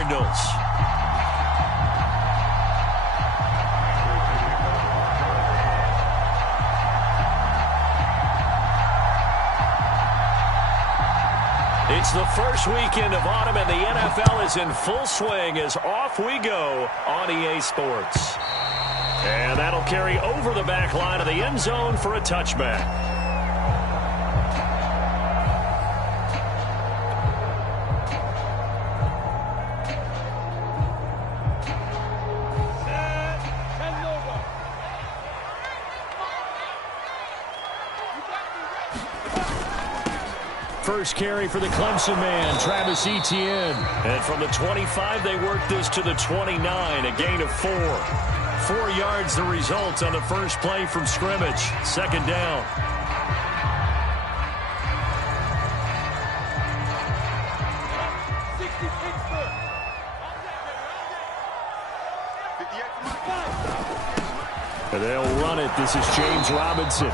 Cardinals. It's the first weekend of autumn, and the NFL is in full swing as off we go on EA Sports. And that'll carry over the back line of the end zone for a touchback. First carry for the Clemson man, Travis Etienne. And from the 25, they work this to the 29, a gain of 4. 4 yards the result on the first play from scrimmage. Second down. And they'll run it. This is James Robinson.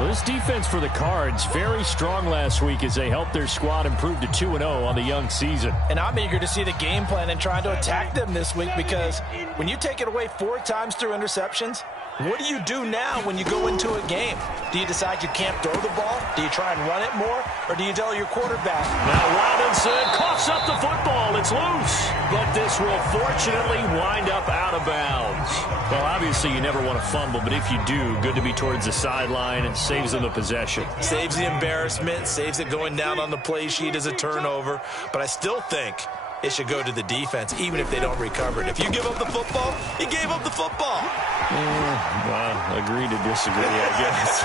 Well, this defense for the Cards, very strong last week as they helped their squad improve to 2-0 on the young season. And I'm eager to see the game plan and trying to attack them this week, because when you take it away 4 times through interceptions, what do you do now when you go into a game? Do you decide you can't throw the ball? Do you try and run it more? Or do you tell your quarterback? Now Robinson coughs up the football. It's loose. But this will fortunately wind up out of bounds. Well, obviously you never want to fumble, but if you do, good to be towards the sideline and saves them the possession. Saves the embarrassment, saves it going down on the play sheet as a turnover. But I still think it should go to the defense, even if they don't recover it. If you give up the football, you gave up the football. Well, agree to disagree, I guess.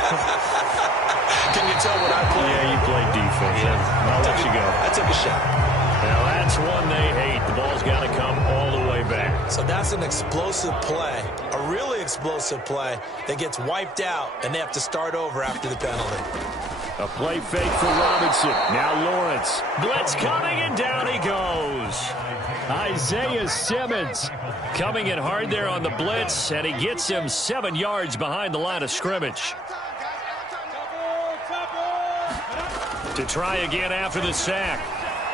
Can you tell what I played? Yeah, you played defense. Yeah. I'll let you go. I took a shot. Now, that's one they hate. The ball's got to come all the way back. So that's an explosive play, a really explosive play that gets wiped out, and they have to start over after the penalty. A play fake for Robinson. Now Lawrence. Blitz coming, and down he goes. Isaiah Simmons coming in hard there on the blitz, and he gets him 7 yards behind the line of scrimmage. To try again after the sack.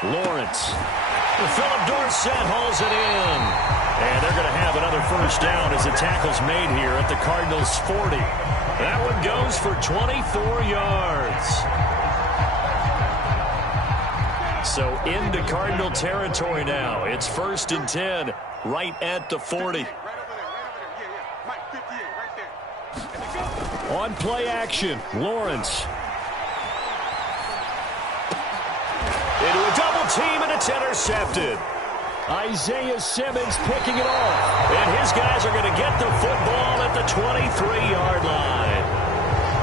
Lawrence. Philip Dorsett hauls it in. And they're going to have another first down as the tackle's made here at the Cardinals' 40. That one goes for 24 yards. So into Cardinal territory now. It's 1st and 10, right at the 40. On play action, Lawrence. Into a double team, and it's intercepted. Isaiah Simmons picking it off. And his guys are going to get the football at the 23-yard line.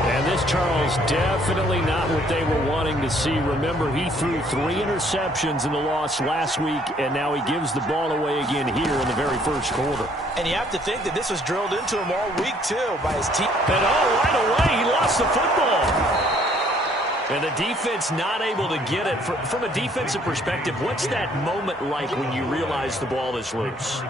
And this, Charles, definitely not what they were wanting to see. Remember, he threw 3 interceptions in the loss last week, and now he gives the ball away again here in the very first quarter. And you have to think that this was drilled into him all week, too, by his team. And right away, he lost the football. And the defense not able to get it. From a defensive perspective, what's that moment like when you realize the ball is loose?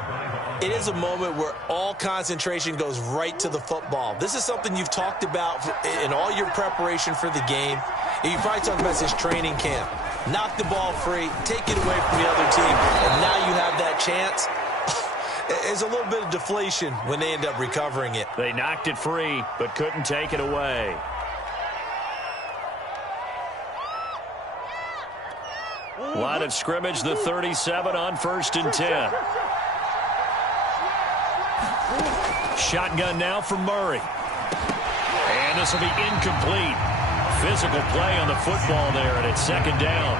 It is a moment where all concentration goes right to the football. This is something you've talked about in all your preparation for the game. You probably talked about this training camp. Knock the ball free, take it away from the other team, and now you have that chance. There's a little bit of deflation when they end up recovering it. They knocked it free, but couldn't take it away. Line of scrimmage, the 37 on 1st and 10. Shotgun now from Murray. And this will be incomplete. Physical play on the football there, and it's 2nd down.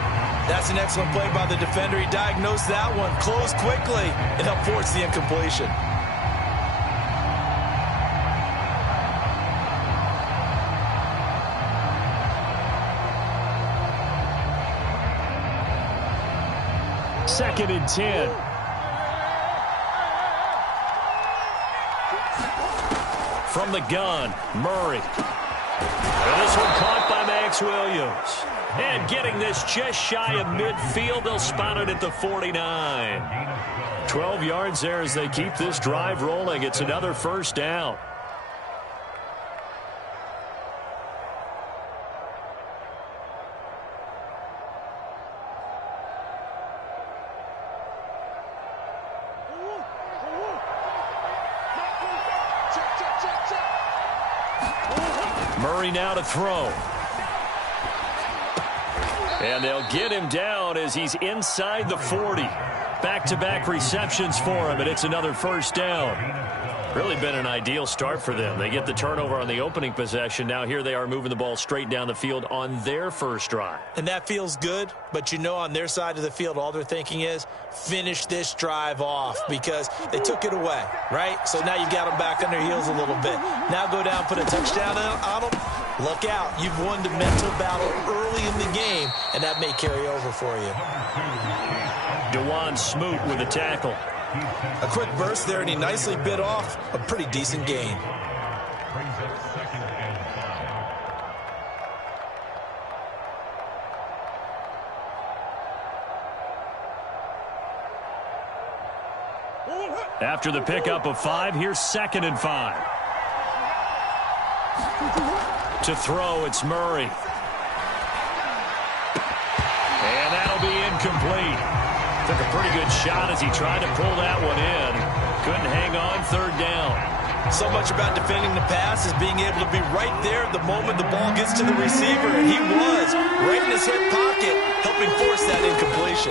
That's an excellent play by the defender. He diagnosed that one, closed quickly, and helped force the incompletion. Second and 10. From the gun, Murray. And this one caught by Max Williams. And getting this just shy of midfield, they'll spot it at the 49. 12 yards there as they keep this drive rolling. It's another first down. Murray now to throw. And they'll get him down as he's inside the 40. Back-to-back receptions for him, and it's another first down. Really been an ideal start for them. They get the turnover on the opening possession. Now here they are moving the ball straight down the field on their first drive. And that feels good, but you know on their side of the field, all they're thinking is finish this drive off because they took it away, right? So now you've got them back on their heels a little bit. Now go down, put a touchdown on them. Look out. You've won the mental battle early in the game, and that may carry over for you. DeJuan Smoot with a tackle. A quick burst there, and he nicely bit off a pretty decent gain. After the pickup of 5, here's 2nd and 5. To throw, it's Murray. And that'll be incomplete. Took a pretty good shot as he tried to pull that one in. Couldn't hang on, 3rd down. So much about defending the pass is being able to be right there the moment the ball gets to the receiver. And he was right in his hip pocket, helping force that incompletion.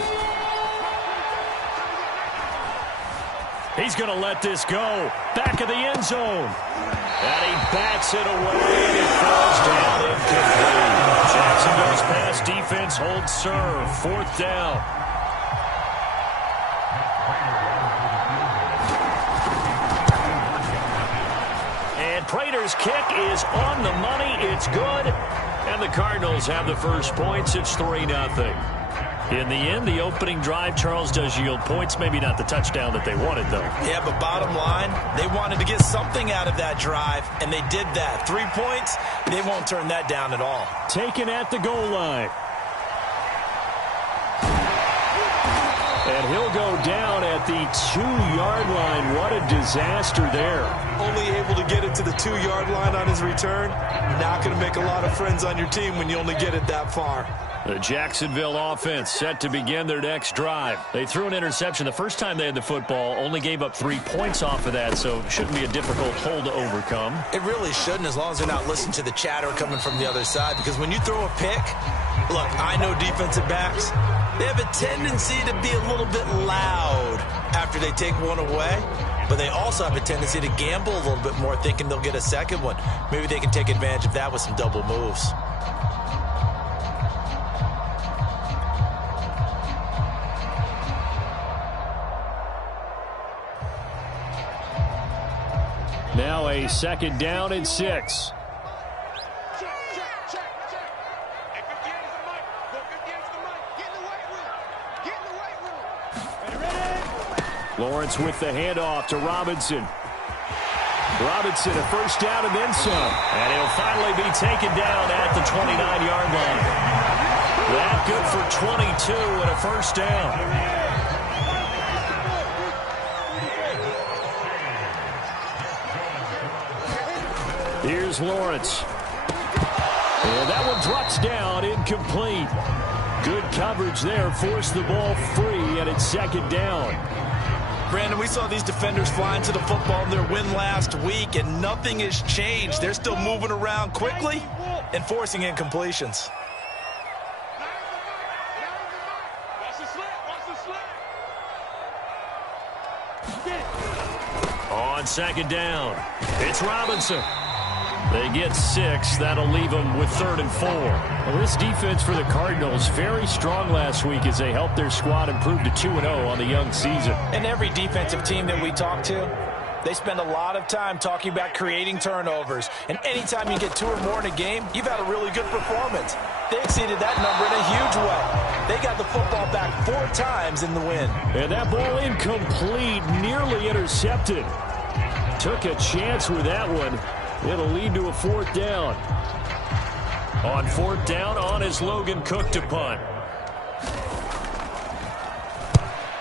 He's going to let this go. Back of the end zone. And he bats it away, and it falls down incomplete. Jacksonville's pass defense holds serve. 4th down. And Prater's kick is on the money. It's good. And the Cardinals have the first points. It's 3-0. In the end, the opening drive, Charles, does yield points. Maybe not the touchdown that they wanted, though. Yeah, but bottom line, they wanted to get something out of that drive, and they did that. 3 points, they won't turn that down at all. Taken at the goal line. And he'll go down at the 2-yard line. What a disaster there. Only able to get it to the 2-yard line on his return. Not going to make a lot of friends on your team when you only get it that far. The Jacksonville offense set to begin their next drive. They threw an interception the first time they had the football, only gave up 3 points off of that, so shouldn't be a difficult hole to overcome. It really shouldn't, as long as they're not listening to the chatter coming from the other side, because when you throw a pick, look, I know defensive backs, they have a tendency to be a little bit loud after they take one away, but they also have a tendency to gamble a little bit more, thinking they'll get a second one. Maybe they can take advantage of that with some double moves. Now a 2nd down and 6. Lawrence with the handoff to Robinson. Robinson a first down and then some. And he'll finally be taken down at the 29-yard line. That good for 22 and a first down. Here's Lawrence. And that one drops down, incomplete. Good coverage there, forced the ball free, and it's 2nd down. Brandon, we saw these defenders flying to the football in their win last week, and nothing has changed. They're still moving around quickly and forcing incompletions. On 2nd down, it's Robinson. They get 6. That'll leave them with 3rd and 4. Well, this defense for the Cardinals, very strong last week as they helped their squad improve to 2-0 on the young season. And every defensive team that we talk to, they spend a lot of time talking about creating turnovers. And anytime you get 2 or more in a game, you've had a really good performance. They exceeded that number in a huge way. They got the football back 4 times in the win. And that ball incomplete, nearly intercepted. Took a chance with that one. It'll lead to a 4th down. On 4th down, on is Logan Cook to punt.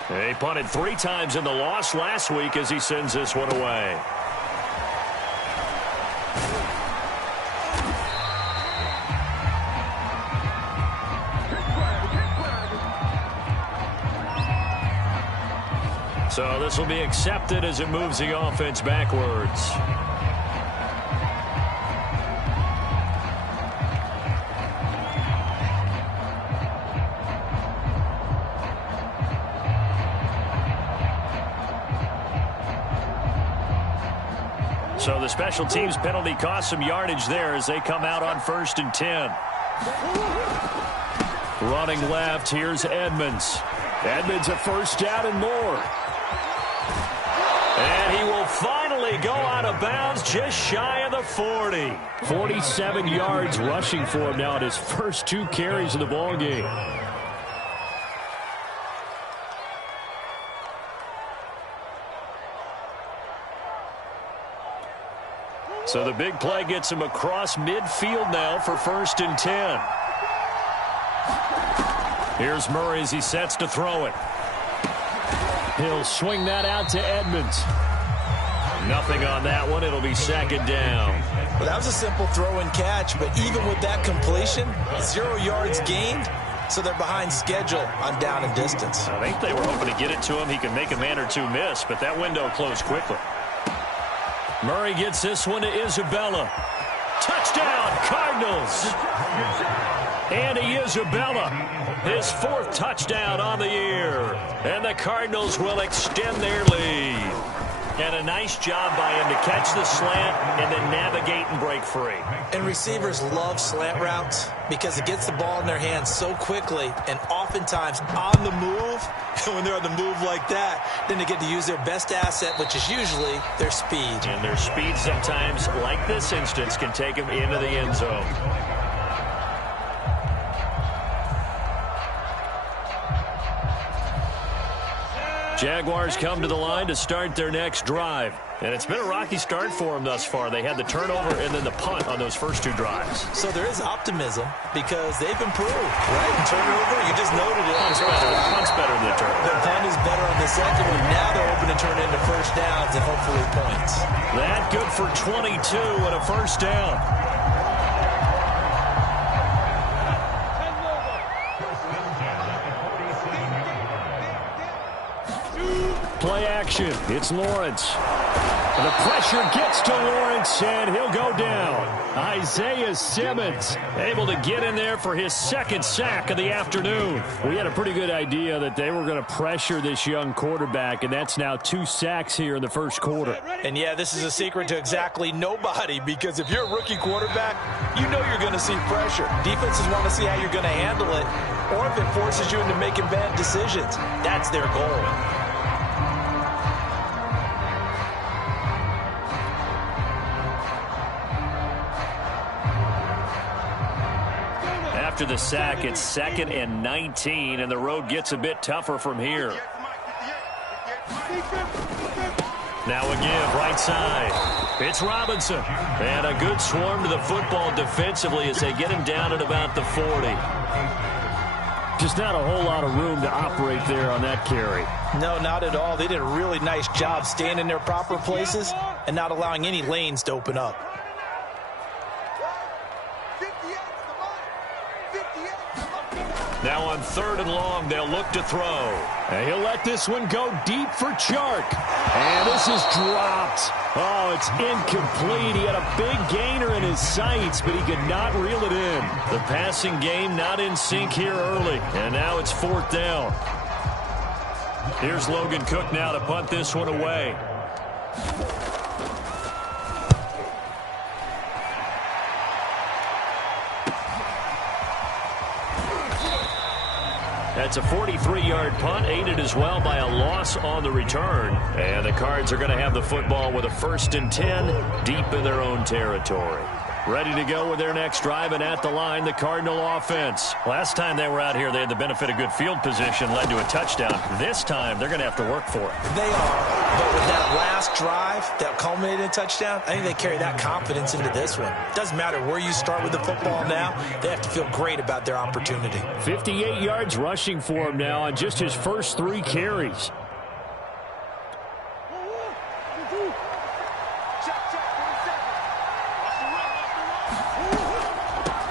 They punted 3 times in the loss last week as he sends this one away. So this will be accepted as it moves the offense backwards. So the special teams penalty cost some yardage there as they come out on 1st and 10. Running left, here's Edmonds. Edmonds a first down and more. And he will finally go out of bounds just shy of the 40. 47 yards rushing for him now at his first 2 carries of the ball game. So the big play gets him across midfield now for 1st and 10. Here's Murray as he sets to throw it. He'll swing that out to Edmonds. Nothing on that one. It'll be 2nd down. Well, that was a simple throw and catch, but even with that completion, 0 yards gained, so they're behind schedule on down and distance. I think they were hoping to get it to him. He could make a man or two miss, but that window closed quickly. Murray gets this one to Isabella. Touchdown, Cardinals. Andy Isabella, his 4th touchdown on the year. And the Cardinals will extend their lead. And a nice job by him to catch the slant and then navigate and break free. And receivers love slant routes because it gets the ball in their hands so quickly and oftentimes on the move. And when they're on the move like that, then they get to use their best asset, which is usually their speed. And their speed sometimes, like this instance, can take them into the end zone. Jaguars come to the line to start their next drive. And it's been a rocky start for them thus far. They had the turnover and then the punt on those first 2 drives. So there is optimism because they've improved, right? And turnover, you just noted it. Punt's better than the turnover. The punt is better on the second one. Now they're hoping to turn it into first downs and hopefully points. That good for 22 and a first down. Play action. It's Lawrence. The pressure gets to Lawrence, and he'll go down. Isaiah Simmons able to get in there for his 2nd sack of the afternoon. We had a pretty good idea that they were going to pressure this young quarterback, and that's now 2 sacks here in the first quarter. And, yeah, this is a secret to exactly nobody because if you're a rookie quarterback, you know you're going to see pressure. Defenses want to see how you're going to handle it, or if it forces you into making bad decisions. That's their goal. After the sack, it's 2nd and 19, and the road gets a bit tougher from here. Now a give, right side. It's Robinson. And a good swarm to the football defensively as they get him down at about the 40. Just not a whole lot of room to operate there on that carry. No, not at all. They did a really nice job staying in their proper places and not allowing any lanes to open up. Now on 3rd and long, they'll look to throw. And he'll let this one go deep for Chark. And this is dropped. Oh, it's incomplete. He had a big gainer in his sights, but he could not reel it in. The passing game not in sync here early. And now it's 4th down. Here's Logan Cook now to punt this one away. That's a 43-yard punt, aided as well by a loss on the return. And the Cards are going to have the football with a 1st and 10 deep in their own territory. Ready to go with their next drive, and at the line, the Cardinal offense. Last time they were out here, they had the benefit of good field position, led to a touchdown. This time, they're going to have to work for it. They are, but with that last drive that culminated in a touchdown, I think they carry that confidence into this one. Doesn't matter where you start with the football now, they have to feel great about their opportunity. 58 yards rushing for him now on just his first 3 carries.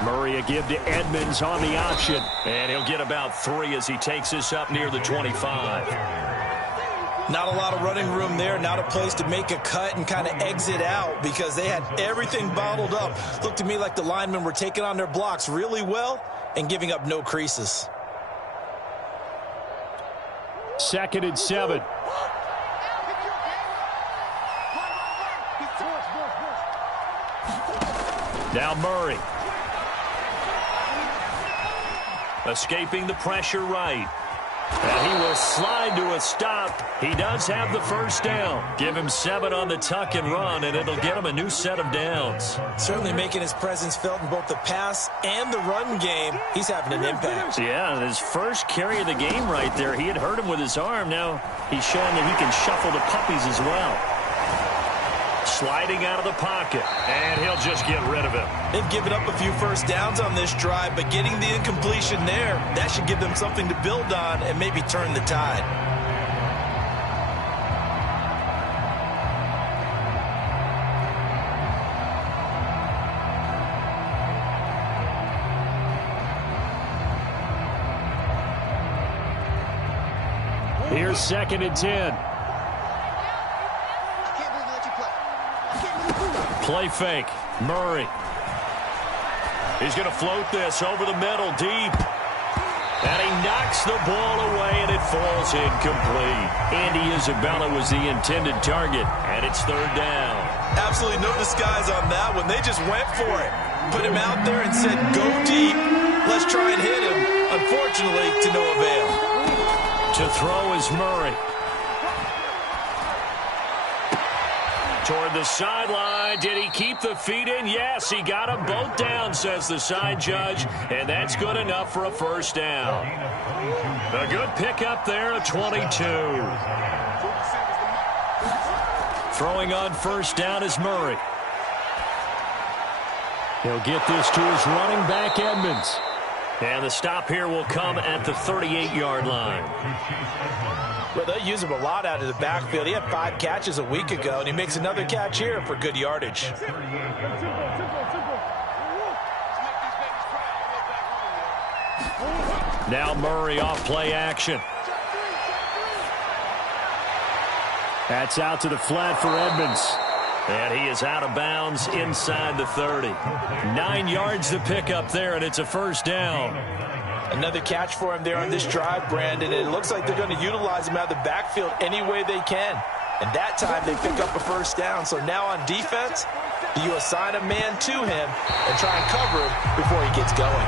Murray a give to Edmonds on the option. And he'll get about 3 as he takes this up near the 25. Not a lot of running room there. Not a place to make a cut and kind of exit out because they had everything bottled up. Looked to me like the linemen were taking on their blocks really well and giving up no creases. 2nd and 7. Now Murray. Escaping the pressure right. And he will slide to a stop. He does have the first down. Give him 7 on the tuck and run, and it'll get him a new set of downs. Certainly making his presence felt in both the pass and the run game. He's having an impact. Yeah, his first carry of the game right there. He had hurt him with his arm. Now he's showing that he can shuffle the puppies as well. Sliding out of the pocket, and he'll just get rid of it. They've given up a few first downs on this drive, but getting the incompletion there, that should give them something to build on and maybe turn the tide. Here's 2nd and 10. Play fake. Murray. He's going to float this over the middle deep. And he knocks the ball away, and it falls incomplete. Andy Isabella was the intended target, and it's 3rd down. Absolutely no disguise on that one. They just went for it. Put him out there and said, go deep. Let's try and hit him. Unfortunately, to no avail. To throw is Murray. Toward the sideline. Did he keep the feet in? Yes, he got them both down, says the side judge, and that's good enough for a first down. A good pickup there at 22. Throwing on first down is Murray. He'll get this to his running back, Edmonds. And the stop here will come at the 38-yard line. Well, they use him a lot out of the backfield. He had 5 catches a week ago, and he makes another catch here for good yardage. Now Murray off play action. That's out to the flat for Edmonds. And he is out of bounds inside the 30. 9 yards to pick up there, and it's a first down. Another catch for him there on this drive, Brandon. And it looks like they're going to utilize him out of the backfield any way they can. And that time they pick up a first down. So now on defense, do you assign a man to him and try and cover him before he gets going?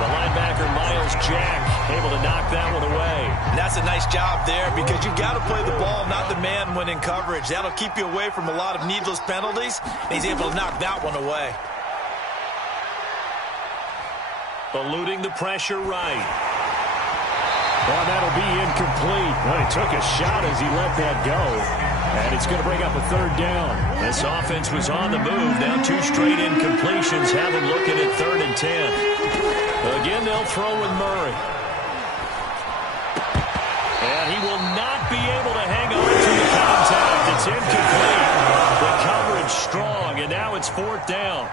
The linebacker, Miles Jack, able to knock that one away. And that's a nice job there because you've got to play the ball, not the man when in coverage. That'll keep you away from a lot of needless penalties. And he's able to knock that one away. Eluding the pressure right. Well, that'll be incomplete. Well, he took a shot as he let that go. And it's going to bring up a 3rd down. This offense was on the move. Now 2 straight incompletions have them looking at 3rd and 10. Again, they'll throw with Murray. And he will not be able to hang on to the contact. It's incomplete. The coverage strong, and now it's 4th down.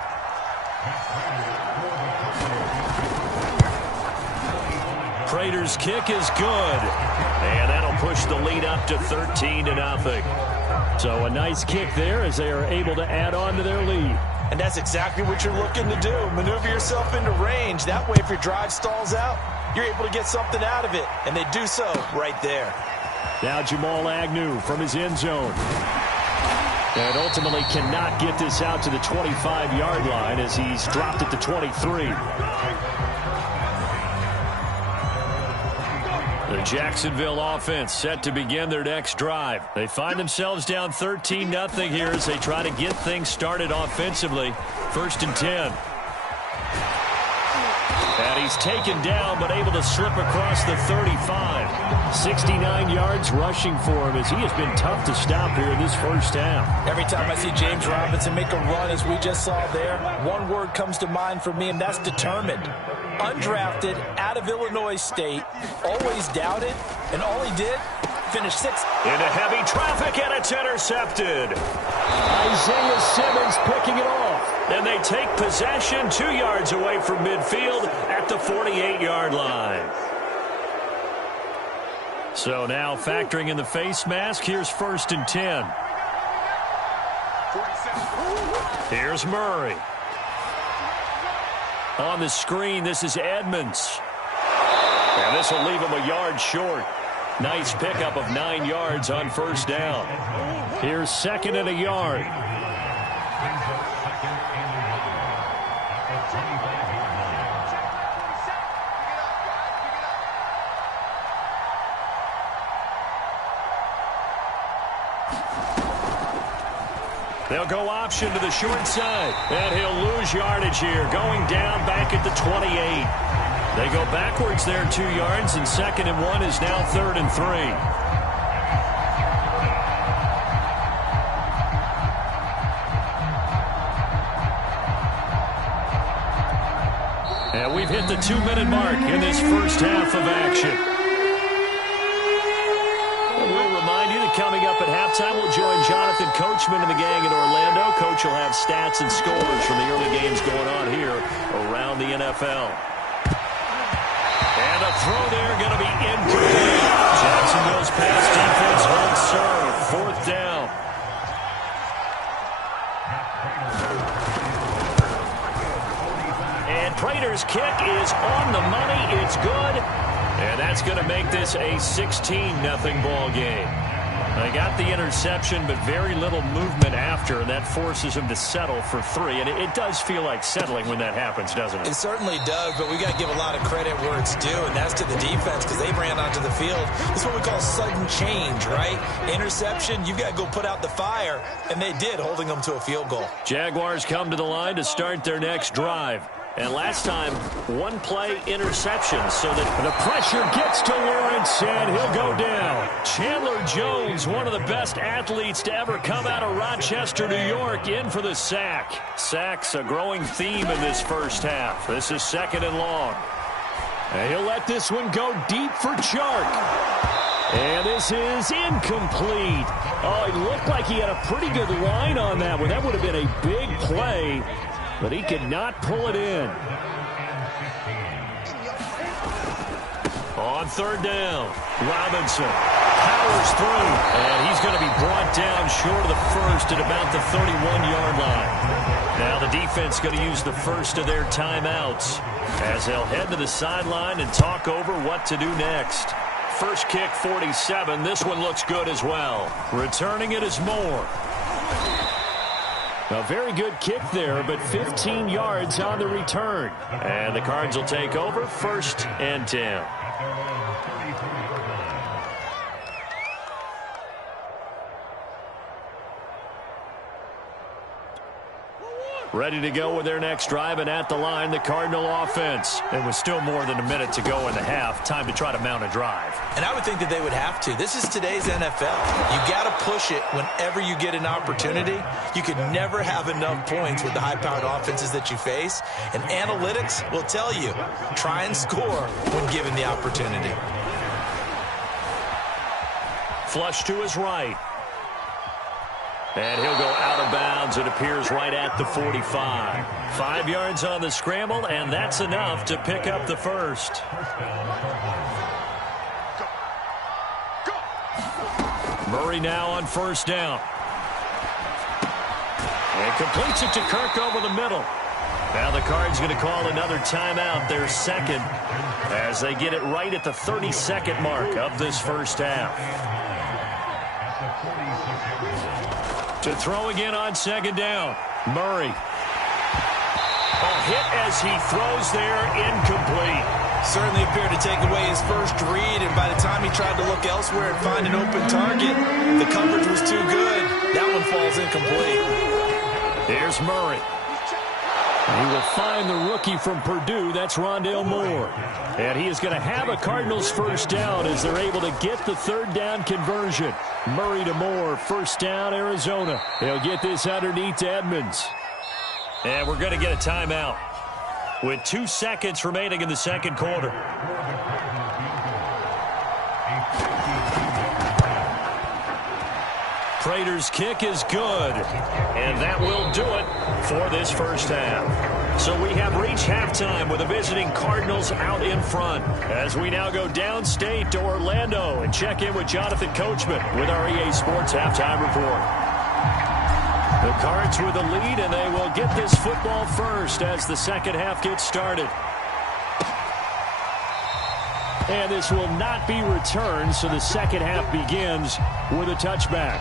Prater's kick is good. And that'll push the lead up to 13-0. So a nice kick there as they are able to add on to their lead. And that's exactly what you're looking to do. Maneuver yourself into range. That way, if your drive stalls out, you're able to get something out of it. And they do so right there. Now Jamal Agnew from his end zone. And ultimately cannot get this out to the 25-yard line as he's dropped it to 23. The Jacksonville offense set to begin their next drive. They find themselves down 13-0 here as they try to get things started offensively. 1st and 10. And he's taken down but able to slip across the 35. 69 yards rushing for him as he has been tough to stop here in this first half. Every time I see James Robinson make a run as we just saw there, one word comes to mind for me, and that's determined. Undrafted, out of Illinois State, always doubted, and all he did, finished 6th. Into heavy traffic, and it's intercepted. Isaiah Simmons picking it off. And they take possession 2 yards away from midfield at the 48-yard line. So now factoring in the face mask, here's 1st and 10. Here's Murray. On the screen, this is Edmonds. And this will leave him a yard short. Nice pickup of 9 yards on first down. Here's 2nd and a yard. They'll go option to the short side, and he'll lose yardage here, going down back at the 28. They go backwards there 2 yards, and 2nd and 1 is now 3rd and 3. And we've hit the 2-minute mark in this first half of action. We'll remind you that coming up at halftime, we'll join Jonathan Coachman and the gang in Orlando. Coach will have stats and scores from the early games going on here around the NFL. And a throw there going to be incomplete. Jacksonville's pass defense holds serve. 4th down. And Prater's kick is on the money. It's good. And that's going to make this a 16-0 ball game. They got the interception, but very little movement after, and that forces him to settle for 3. And it does feel like settling when that happens, doesn't it? It certainly does, but we got to give a lot of credit where it's due, and that's to the defense because they ran onto the field. It's what we call sudden change, right? Interception, you've got to go put out the fire, and they did, holding them to a field goal. Jaguars come to the line to start their next drive. And last time, 1-play interception, so that the pressure gets to Lawrence, and he'll go down. Chandler Jones, one of the best athletes to ever come out of Rochester, New York, in for the sack. Sacks a growing theme in this first half. This is 2nd and long. And he'll let this one go deep for Chark. And this is incomplete. Oh, it looked like he had a pretty good line on that one. That would have been a big play. But he could not pull it in. On 3rd down, Robinson powers through, and he's going to be brought down short of the first at about the 31-yard line. Now the defense going to use the first of their timeouts as they'll head to the sideline and talk over what to do next. First kick, 47. This one looks good as well. Returning it is Moore. A very good kick there, but 15 yards on the return. And the Cards will take over, 1st and 10. Ready to go with their next drive, and at the line, the Cardinal offense. And with still more than a minute to go in the half, time to try to mount a drive. And I would think that they would have to. This is today's NFL. You got to push it whenever you get an opportunity. You could never have enough points with the high-powered offenses that you face. And analytics will tell you, try and score when given the opportunity. Flush to his right. And he'll go out of bounds. It appears right at the 45. 5 yards on the scramble, and that's enough to pick up the first. Murray now on 1st down. And completes it to Kirk over the middle. Now the Cards going to call another timeout, their 2nd, as they get it right at the 32nd mark of this first half. To throw again on 2nd down. Murray. A hit as he throws there, incomplete. Certainly appeared to take away his first read, and by the time he tried to look elsewhere and find an open target, the coverage was too good. That one falls incomplete. Here's Murray. He will find the rookie from Purdue. That's Rondale Moore. And he is going to have a Cardinals first down as they're able to get the 3rd down conversion. Murray to Moore, 1st down, Arizona. They'll get this underneath to Edmonds. And we're going to get a timeout with 2 seconds remaining in the 2nd quarter. Prater's kick is good, and that will do it for this first half. So we have reached halftime with the visiting Cardinals out in front as we now go downstate to Orlando and check in with Jonathan Coachman with our EA Sports Halftime Report. The Cards with the lead, and they will get this football first as the second half gets started. And this will not be returned, so the second half begins with a touchback.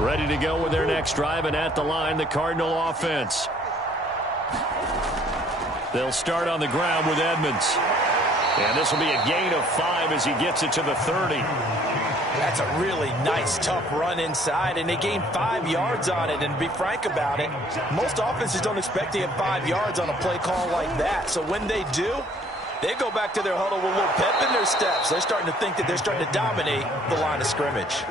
Ready to go with their next drive, and at the line, the Cardinal offense. They'll start on the ground with Edmonds. And this will be a gain of 5 as he gets it to the 30. That's a really nice, tough run inside, and they gained 5 yards on it. And to be frank about it, most offenses don't expect to get 5 yards on a play call like that. So when they do, they go back to their huddle with a little pep in their steps. They're starting to think that they're starting to dominate the line of scrimmage.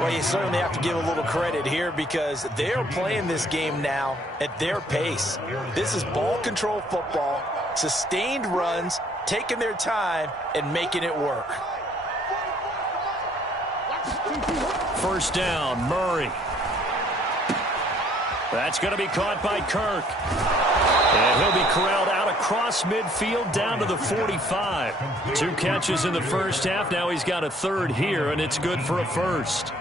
Well, you certainly have to give a little credit here because they're playing this game now at their pace. This is ball control football, sustained runs, taking their time and making it work. First down, Murray. That's going to be caught by Kirk. And he'll be corralled out across midfield down to the 45. 2 catches in the first half. Now he's got a third here, and it's good for a first.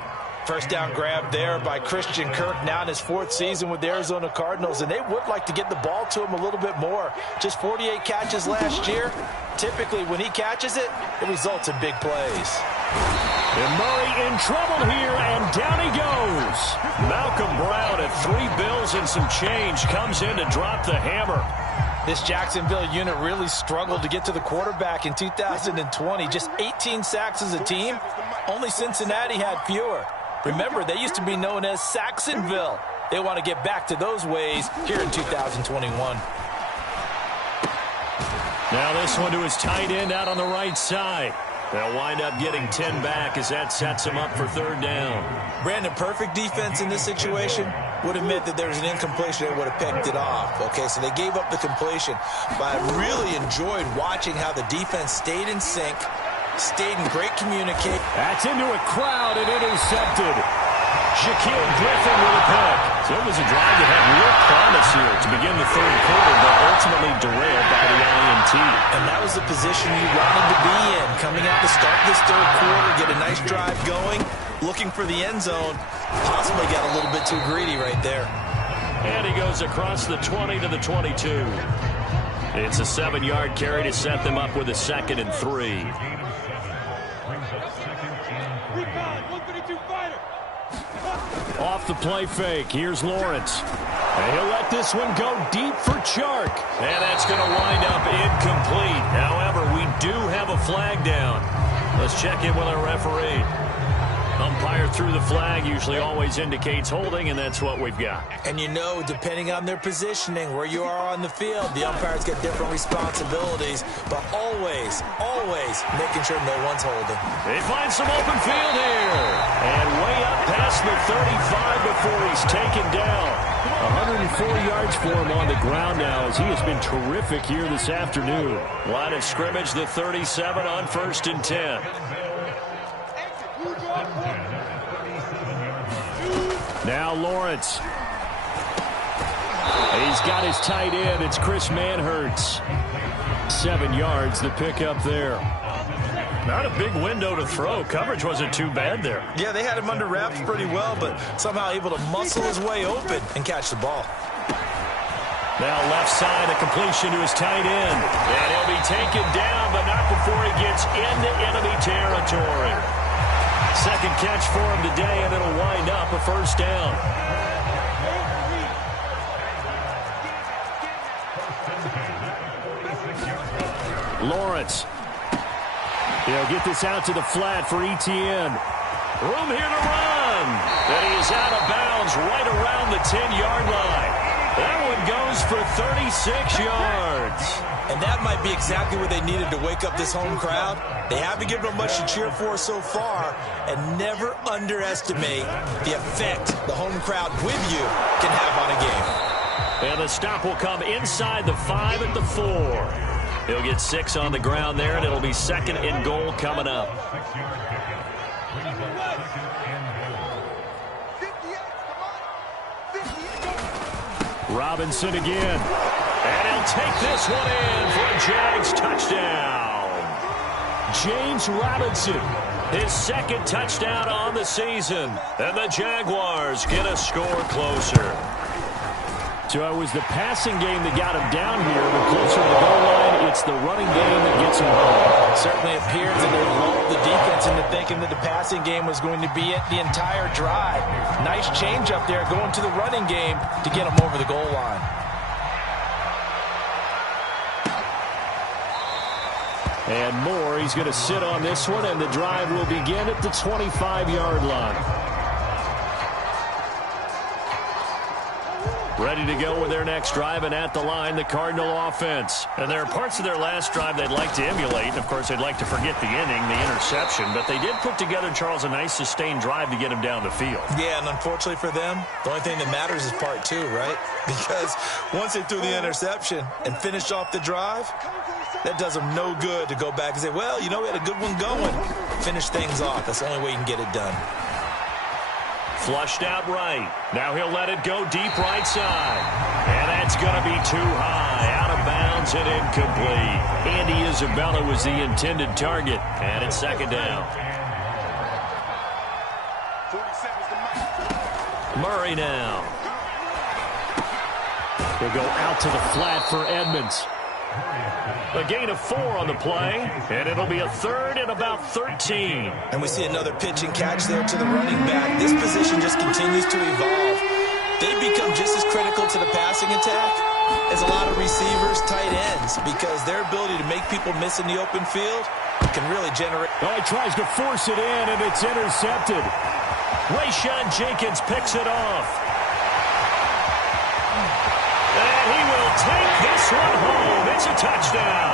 First down grab there by Christian Kirk, now in his 4th season with the Arizona Cardinals, and they would like to get the ball to him a little bit more. Just 48 catches last year. Typically, when he catches it, it results in big plays. And Murray in trouble here, and down he goes. Malcolm Brown at 3 bills and some change comes in to drop the hammer. This Jacksonville unit really struggled to get to the quarterback in 2020. Just 18 sacks as a team. Only Cincinnati had fewer. Remember, they used to be known as Saxonville. They want to get back to those ways here in 2021. Now this one to his tight end out on the right side. They'll wind up getting 10 back as that sets him up for 3rd down. Brandon, perfect defense in this situation would admit that there was an incompletion. They would have picked it off. Okay, so they gave up the completion. But I really enjoyed watching how the defense stayed in sync, stayed in great communication. That's into a crowd and intercepted. Shaquille Griffin with a pick. So it was a drive that had real promise here to begin the 3rd quarter, but ultimately derailed by the INT. And that was the position you wanted to be in. Coming out to start this 3rd quarter, get a nice drive going, looking for the end zone. Possibly got a little bit too greedy right there. And he goes across the 20 to the 22. It's a 7-yard carry to set them up with a 2nd and 3. Off the play fake, here's Lawrence. And he'll let this one go deep for Chark. And that's going to wind up incomplete. However, we do have a flag down. Let's check in with our referee. Umpire threw the flag, usually always indicates holding, and that's what we've got. And you know, depending on their positioning, where you are on the field, the umpires get different responsibilities, but always, always making sure no one's holding. They find some open field here. And way up past the 35 before he's taken down. 104 yards for him on the ground now as he has been terrific here this afternoon. Line of scrimmage, the 37 on 1st and 10. Now Lawrence. He's got his tight end. It's Chris Manhertz. 7 yards, the pickup there. Not a big window to throw. Coverage wasn't too bad there. Yeah, they had him under wraps pretty well, but somehow able to muscle his way open and catch the ball. Now left side, a completion to his tight end. And he'll be taken down, but not before he gets into enemy territory. 2nd catch for him today, and it'll wind up a 1st down. Lawrence. He'll get this out to the flat for Etienne. Room here to run. And he is out of bounds right around the 10-yard line. That one goes for 36 yards. And that might be exactly what they needed to wake up this home crowd. They haven't given them much to cheer for so far, and never underestimate the effect the home crowd with you can have on a game. And the stop will come inside the 5 at the 4. He'll get 6 on the ground there, and it'll be 2nd and goal coming up. Robinson again. And he'll take this one in for a Jags touchdown. James Robinson, his 2nd touchdown on the season. And the Jaguars get a score closer. So it was the passing game that got him down here, but closer to the goal line, it's the running game that gets him home. Certainly appears that they lulled the defense into thinking that the passing game was going to be it the entire drive. Nice change up there going to the running game to get him over the goal line. And Moore, he's going to sit on this one, and the drive will begin at the 25-yard line. Ready to go with their next drive, and at the line, the Cardinal offense. And there are parts of their last drive they'd like to emulate. And, of course, they'd like to forget the inning, the interception. But they did put together, Charles, a nice sustained drive to get him down the field. Yeah, and unfortunately for them, the only thing that matters is part two, right? Because once they threw the interception and finished off the drive, that does them no good to go back and say, well, you know, we had a good one going. Finish things off. That's the only way you can get it done. Flushed out right. Now he'll let it go deep right side. And that's going to be too high. Out of bounds and incomplete. Andy Isabella was the intended target. And it's second down. Murray now. He'll go out to the flat for Edmonds. A gain of 4 on the play, and it'll be a third and about 13. And we see another pitch and catch there to the running back. This position just continues to evolve. They become just as critical to the passing attack as a lot of receivers, tight ends, because their ability to make people miss in the open field can really generate. Oh, he tries to force it in, and it's intercepted. Rayshawn Jenkins picks it off. And he will take this one home. It's a touchdown.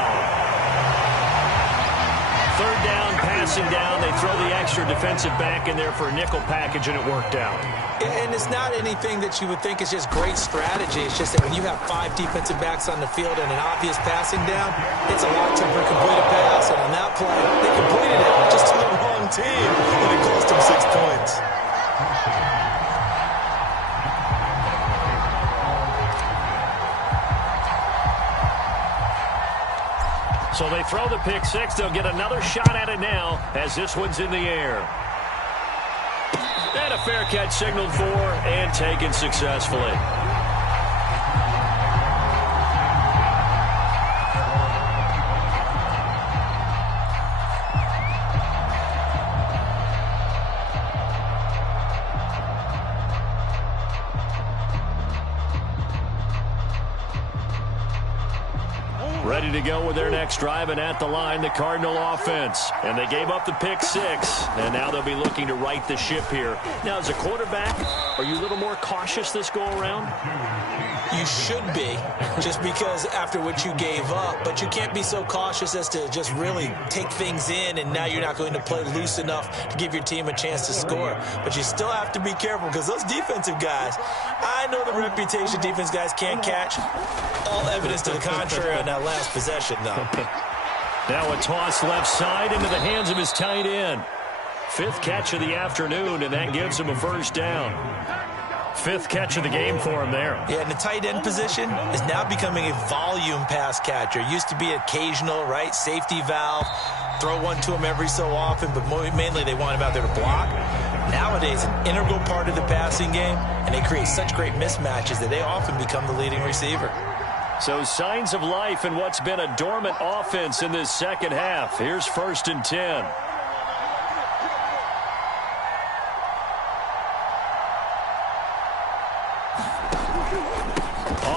Third down, passing down. They throw the extra defensive back in there for a nickel package, and it worked out. And it's not anything that you would think is just great strategy. It's just that when you have 5 defensive backs on the field and an obvious passing down, it's a lot tougher to complete a pass. And on that play, they completed it just to the wrong team, and it cost them 6 points. So they throw the pick six. They'll get another shot at it now as this one's in the air. And a fair catch signaled for and taken successfully. Ready to go with their next drive, and at the line, the Cardinal offense. And they gave up the pick six, and now they'll be looking to right the ship here. Now, as a quarterback, are you a little more cautious this go-around? You should be, just because after what you gave up, but you can't be so cautious as to just really take things in, and now you're not going to play loose enough to give your team a chance to score. But you still have to be careful, because those defensive guys, I know the reputation defense guys can't catch. All evidence to the contrary on that last possession, though. Now a toss left side into the hands of his tight end. 5th catch of the afternoon, and that gives him a first down. 5th catch of the game for him there. Yeah, and the tight end position is now becoming a volume pass catcher. Used to be occasional, right? Safety valve. Throw one to him every so often, but mainly they want him out there to block. Nowadays, an integral part of the passing game, and they create such great mismatches that they often become the leading receiver. So signs of life in what's been a dormant offense in this second half. Here's 1st and 10.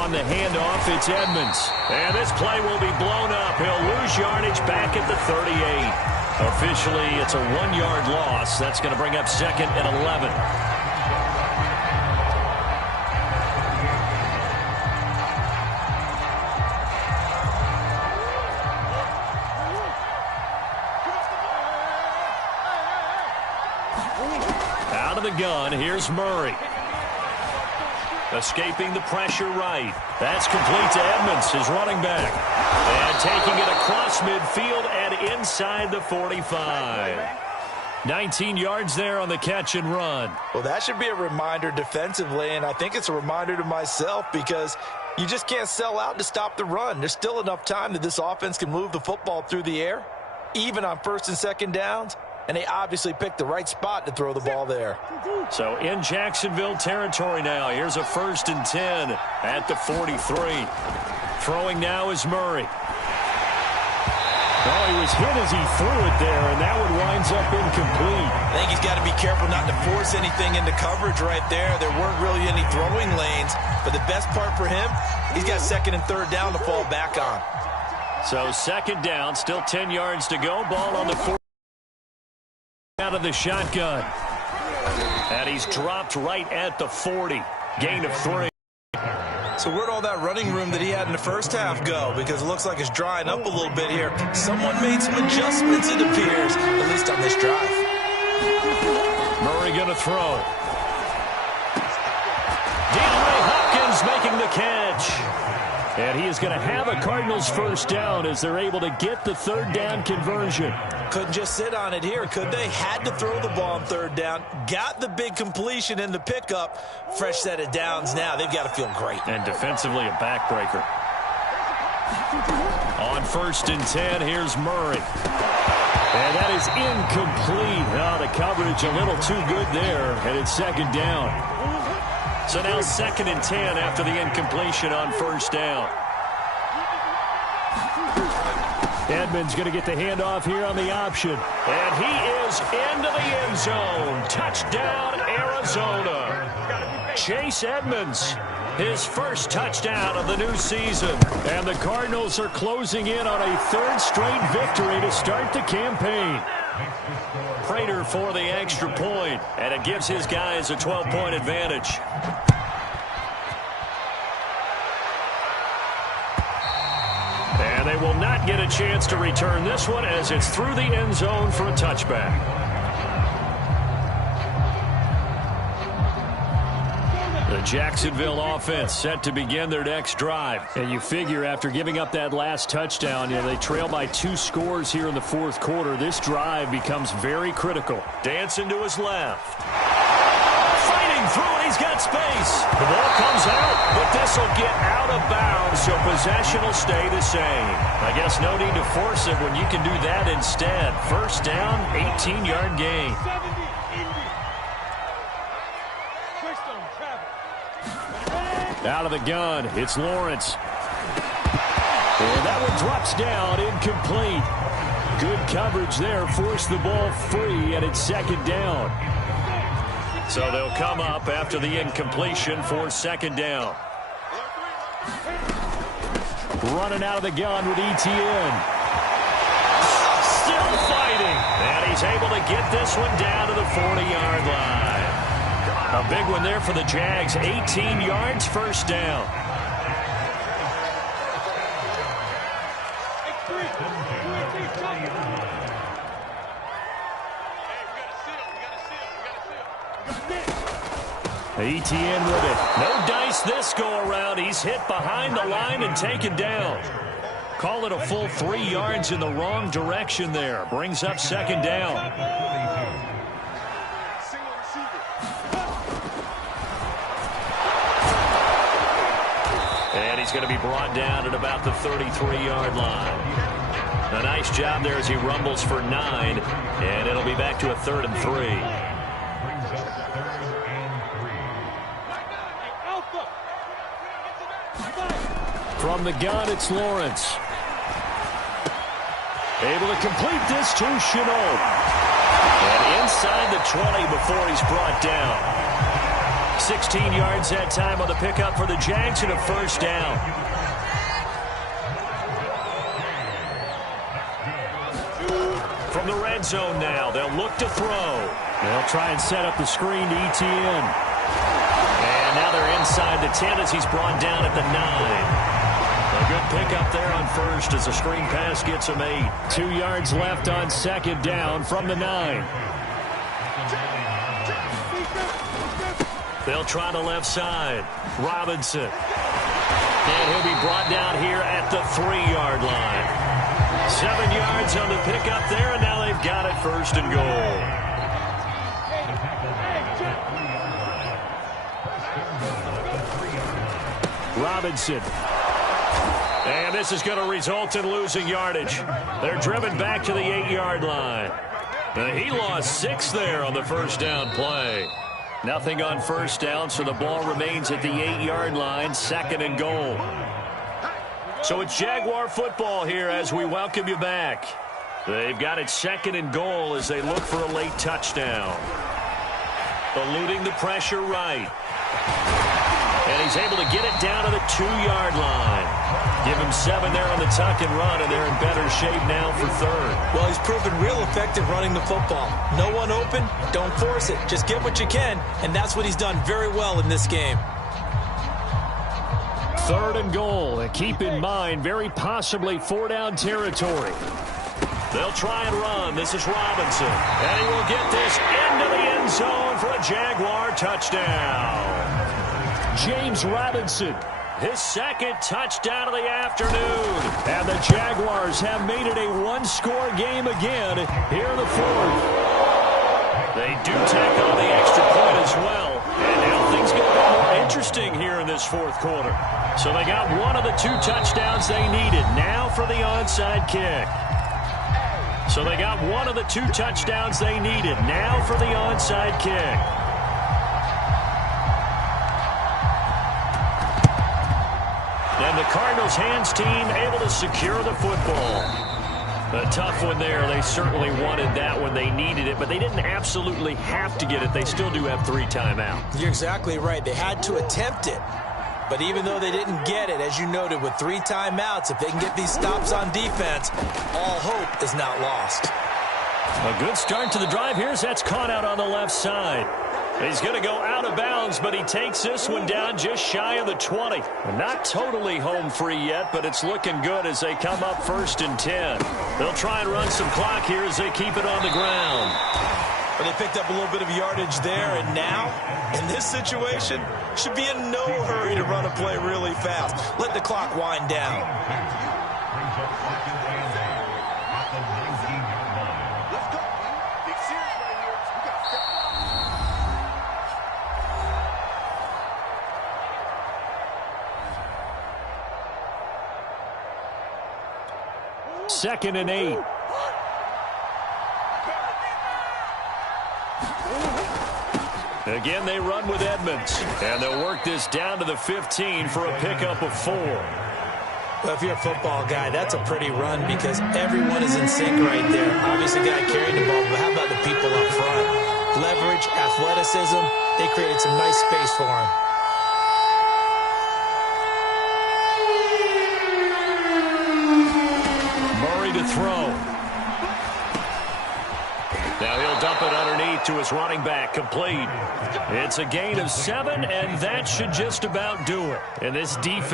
On the handoff, it's Edmonds. And this play will be blown up. He'll lose yardage back at the 38. Officially, it's a 1-yard loss. That's going to bring up 2nd and 11. Out of the gun, here's Murray. Escaping the pressure right. That's complete to Edmonds, his running back. And taking it across midfield and inside the 45. 19 yards there on the catch and run. Well, that should be a reminder defensively, and I think it's a reminder to myself because you just can't sell out to stop the run. There's still enough time that this offense can move the football through the air, even on 1st and 2nd downs. And they obviously picked the right spot to throw the ball there. So in Jacksonville territory now. Here's a 1st and 10 at the 43. Throwing now is Murray. Oh, he was hit as he threw it there, and that one winds up incomplete. I think he's got to be careful not to force anything into coverage right there. There weren't really any throwing lanes. But the best part for him, he's got 2nd and 3rd down to fall back on. So second down, still 10 yards to go. Ball on the 4 out of the shotgun. And he's dropped right at the 40. Gain of 3. So where'd all that running room that he had in the first half go? Because it looks like it's drying up a little bit here. Someone made some adjustments, it appears, at least on this drive. Murray going to throw. DeAndre Hopkins making the catch. And he is going to have a Cardinals first down as they're able to get the third down conversion. Couldn't just sit on it here, could they? Had to throw the ball on third down. Got the big completion in the pickup. Fresh set of downs now. They've got to feel great. And defensively a backbreaker. On 1st and 10, here's Murray. And that is incomplete. Oh, the coverage a little too good there. And it's second down. So now 2nd and 10 after the incompletion on 1st down. Edmonds going to get the handoff here on the option. And he is into the end zone. Touchdown, Arizona. Chase Edmonds, his first touchdown of the new season. And the Cardinals are closing in on a 3rd straight victory to start the campaign. Prater for the extra point, and it gives his guys a 12-point advantage. And they will not get a chance to return this one as it's through the end zone for a touchback. The Jacksonville offense set to begin their next drive. And you figure after giving up that last touchdown, they trail by 2 scores here in the 4th quarter. This drive becomes very critical. Dancing to his left. Fighting through it. He's got space. The ball comes out, but this will get out of bounds, so possession will stay the same. I guess no need to force it when you can do that instead. First down, 18-yard gain. Out of the gun, it's Lawrence. And that one drops down, incomplete. Good coverage there, forced the ball free, and it's second down. So they'll come up after the incompletion for second down. Running out of the gun with Etienne. Still fighting. And he's able to get this one down to the 40-yard line. A big one there for the Jags. 18 yards, first down. Etienne with it. No dice this go-around. He's hit behind the line and taken down. Call it a full 3 yards in the wrong direction there. Brings up second down. And he's going to be brought down at about the 33-yard line. A nice job there as he rumbles for 9. And it'll be back to a 3rd and 3. From the gun, it's Lawrence. Able to complete this to Shenault. And inside the 20 before he's brought down. 16 yards that time on the pickup for the Jags and a first down. From the red zone now, they'll look to throw. They'll try and set up the screen to Etienne. And now they're inside the 10 as he's brought down at the 9. A good pickup there on first as the screen pass gets him 8. 2 yards left on second down from the 9. They'll try the left side. Robinson. And he'll be brought down here at the 3-yard line. 7 yards on the pickup there, and now they've got it first and goal. Robinson. And this is going to result in losing yardage. They're driven back to the 8-yard line. He lost 6 there on the first down play. Nothing on first down, so the ball remains at the 8-yard line, 2nd and goal. So it's Jaguar football here as we welcome you back. They've got it 2nd and goal as they look for a late touchdown. Eluding the pressure right. And he's able to get it down to the 2-yard line. Give him 7 there on the tuck and run, and they're in better shape now for third. Well, he's proven real effective running the football. No one open, don't force it. Just get what you can, and that's what he's done very well in this game. 3rd and goal. And keep in mind, very possibly 4-down territory. They'll try and run. This is Robinson. And he will get this into the end zone for a Jaguar touchdown. James Robinson, his 2nd touchdown of the afternoon. And the Jaguars have made it a one-score game again here in the 4th. They do tack on the extra point as well. And now things get a bit more interesting here in this 4th quarter. So they got one of the 2 touchdowns they needed. Now for the onside kick. So they got one of the 2 touchdowns they needed. Now for the onside kick. And the Cardinals hands team able to secure the football. A tough one there. They certainly wanted that when they needed it, but they didn't absolutely have to get it. They still do have 3 timeouts. You're exactly right. They had to attempt it. But even though they didn't get it, as you noted, with 3 timeouts, if they can get these stops on defense, all hope is not lost. A good start to the drive. That's caught out on the left side. He's going to go out of bounds, but he takes this one down just shy of the 20. Not totally home free yet, but it's looking good as they come up 1st and 10. They'll try and run some clock here as they keep it on the ground. But they picked up a little bit of yardage there, and now, in this situation, should be in no hurry to run a play really fast. Let the clock wind down. Second and 8. Again, they run with Edmonds. And they'll work this down to the 15 for a pickup of 4. Well, if you're a football guy, that's a pretty run because everyone is in sync right there. Obviously, the guy carrying the ball, but how about the people up front? Leverage, athleticism, they created some nice space for him. Murray to throw. Now he'll dump it underneath to his running back, complete. It's a gain of 7, and that should just about do it. And this defense